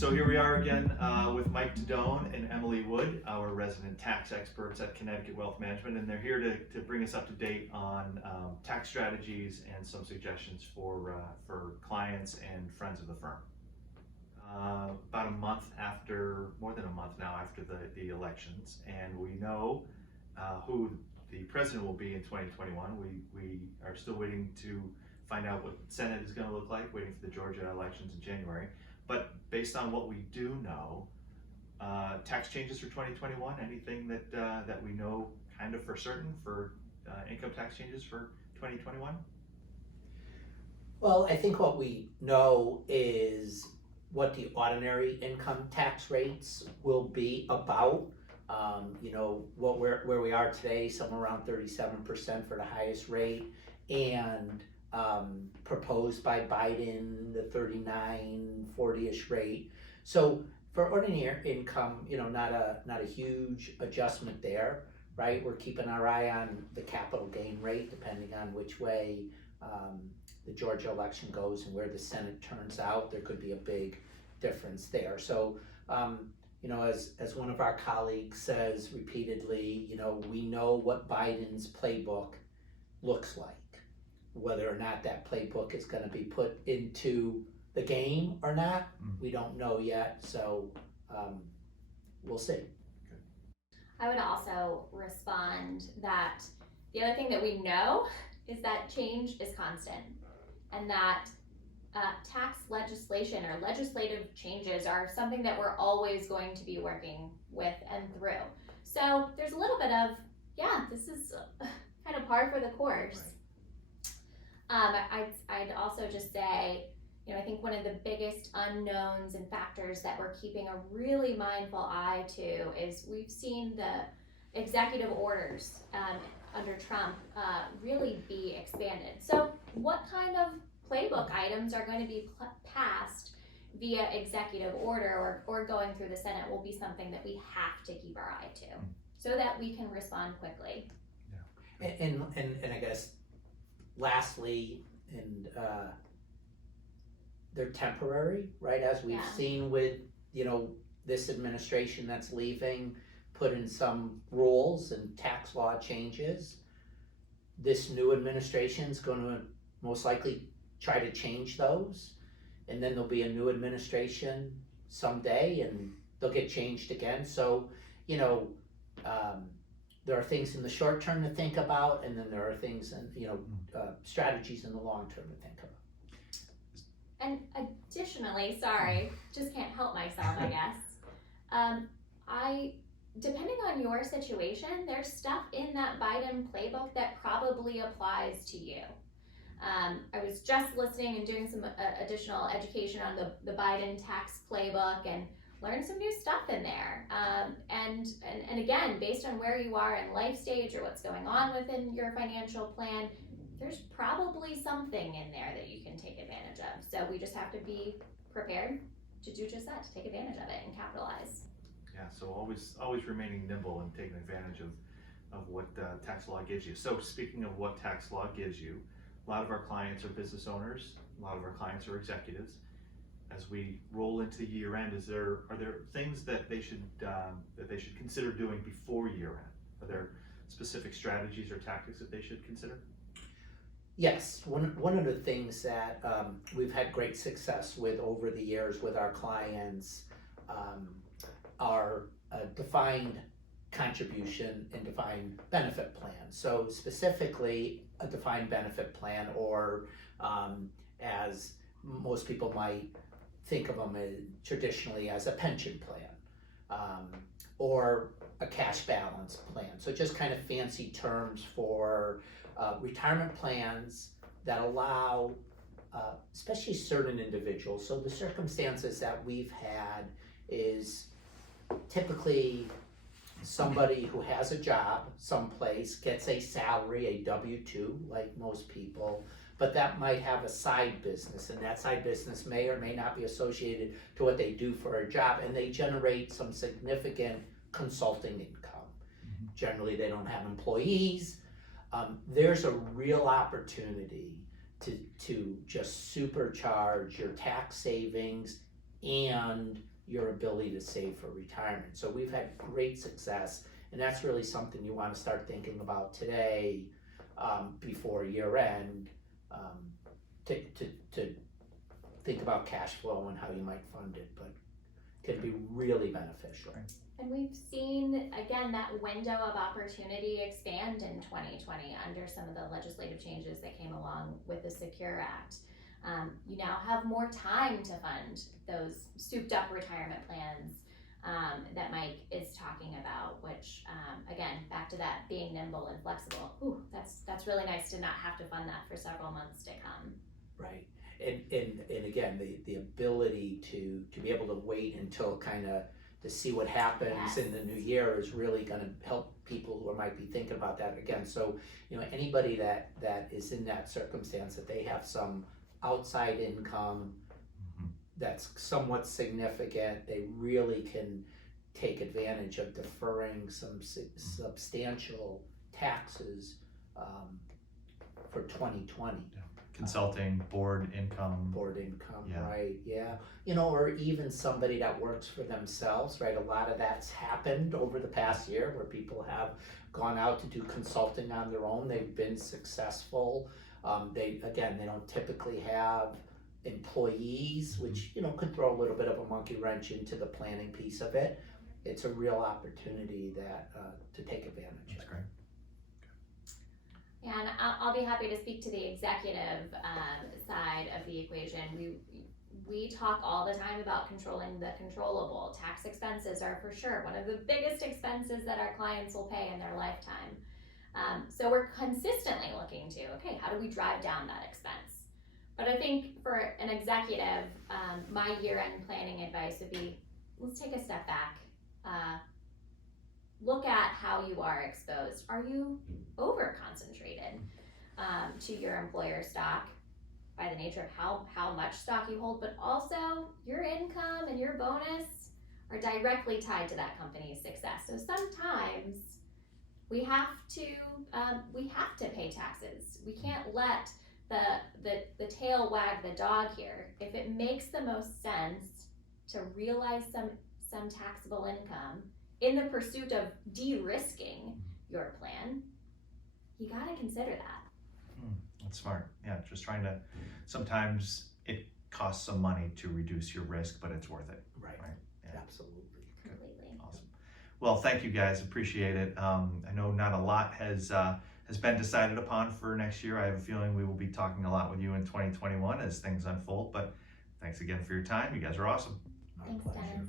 So here we are again with Mike Tedone and Emily Wood, our resident tax experts at Connecticut Wealth Management, and they're here to bring us up to date on tax strategies and some suggestions for clients and friends of the firm. About a month after, more than a month now after the elections, and we know who the president will be in 2021. We are still waiting to find out what the Senate is going to look like, waiting for the Georgia elections in January. But based on what we do know, tax changes for 2021, anything that we know kind of for certain for income tax changes for 2021? Well, I think what we know is what the ordinary income tax rates will be about. Where we are today, somewhere around 37% for the highest rate, and proposed by Biden, the 39, 40-ish rate. So for ordinary income, not a huge adjustment there, right? We're keeping our eye on the capital gain rate, depending on which way the Georgia election goes and where the Senate turns out. There could be a big difference there. So, as one of our colleagues says repeatedly, we know what Biden's playbook looks like. Whether or not that playbook is going to be put into the game or not, we don't know yet. So we'll see. I would also respond that the other thing that we know is that change is constant, and that tax legislation or legislative changes are something that we're always going to be working with and through. So there's a little bit of, this is kind of par for the course. Right. I'd also just say, I think one of the biggest unknowns and factors that we're keeping a really mindful eye to is we've seen the executive orders under Trump really be expanded. So what kind of playbook items are going to be passed via executive order or going through the Senate will be something that we have to keep our eye to so that we can respond quickly. Yeah. And I guess lastly, they're temporary, right? As we've seen with, this administration that's leaving, put in some rules and tax law changes. This new administration is going to most likely try to change those, and then there'll be a new administration someday and they'll get changed again. So, there are things in the short term to think about, and then there are things and strategies in the long term to think about. And additionally, sorry, just can't help myself, I guess. Depending on your situation, there's stuff in that Biden playbook that probably applies to you. I was just listening and doing some additional education on the Biden tax playbook and learned some new stuff in there. And again, based on where you are in life stage or what's going on within your financial plan, there's probably something in there that you can take advantage of. So we just have to be prepared to do just that, to take advantage of it and capitalize. Yeah, so always remaining nimble and taking advantage of what tax law gives you. So speaking of what tax law gives you, a lot of our clients are business owners, a lot of our clients are executives. As we roll into year end, are there things that they should consider doing before year end? Are there specific strategies or tactics that they should consider? Yes, one of the things that we've had great success with over the years with our clients are defined contribution and defined benefit plans. So specifically a defined benefit plan, or as most people might think of them traditionally as a pension plan, or a cash balance plan. So just kind of fancy terms for retirement plans that allow, especially certain individuals. So the circumstances that we've had is typically somebody who has a job someplace, gets a salary, a W-2, like most people, but that might have a side business, and that side business may or may not be associated to what they do for a job, and they generate some significant consulting income. Generally, they don't have employees. There's a real opportunity to just supercharge your tax savings and your ability to save for retirement. So we've had great success, and that's really something you want to start thinking about today, before year end, to think about cash flow and how you might fund it, but can be really beneficial. And we've seen, again, that window of opportunity expand in 2020 under some of the legislative changes that came along with the Secure Act. You now have more time to fund those souped up retirement plans that Mike is talking about, which, again, back to that being nimble and flexible. Ooh, that's really nice to not have to fund that for several months to come. Right, and again, the ability to be able to wait until to see what happens Yes. in the new year is really gonna help people who might be thinking about that again. So, anybody that is in that circumstance, that they have some outside income that's somewhat significant, they really can take advantage of deferring some substantial taxes for 2020. Consulting, board income. Board income, Yeah. right, yeah. Or even somebody that works for themselves, right? A lot of that's happened over the past year where people have gone out to do consulting on their own. They've been successful. They don't typically have employees, which, could throw a little bit of a monkey wrench into the planning piece of it. It's a real opportunity that to take advantage That's of. great. And I'll be happy to speak to the executive side of the equation. We talk all the time about controlling the controllable. Tax expenses are for sure one of the biggest expenses that our clients will pay in their lifetime. So we're consistently looking to, okay, how do we drive down that expense? But I think for an executive, my year-end planning advice would be, let's take a step back. Look at how you are exposed. Are you over concentrated to your employer stock by the nature of how much stock you hold, but also your income and your bonus are directly tied to that company's success. So sometimes we have to pay taxes. We can't let the tail wag the dog here. If it makes the most sense to realize some taxable income in the pursuit of de-risking your plan, you gotta consider that. That's smart. Yeah, just trying to, sometimes it costs some money to reduce your risk, but it's worth it. Right, Yeah. absolutely. Completely. Awesome. Well, thank you guys, appreciate it. I know not a lot has been decided upon for next year. I have a feeling we will be talking a lot with you in 2021 as things unfold, but thanks again for your time. You guys are awesome. Our Thanks, pleasure. Dennis.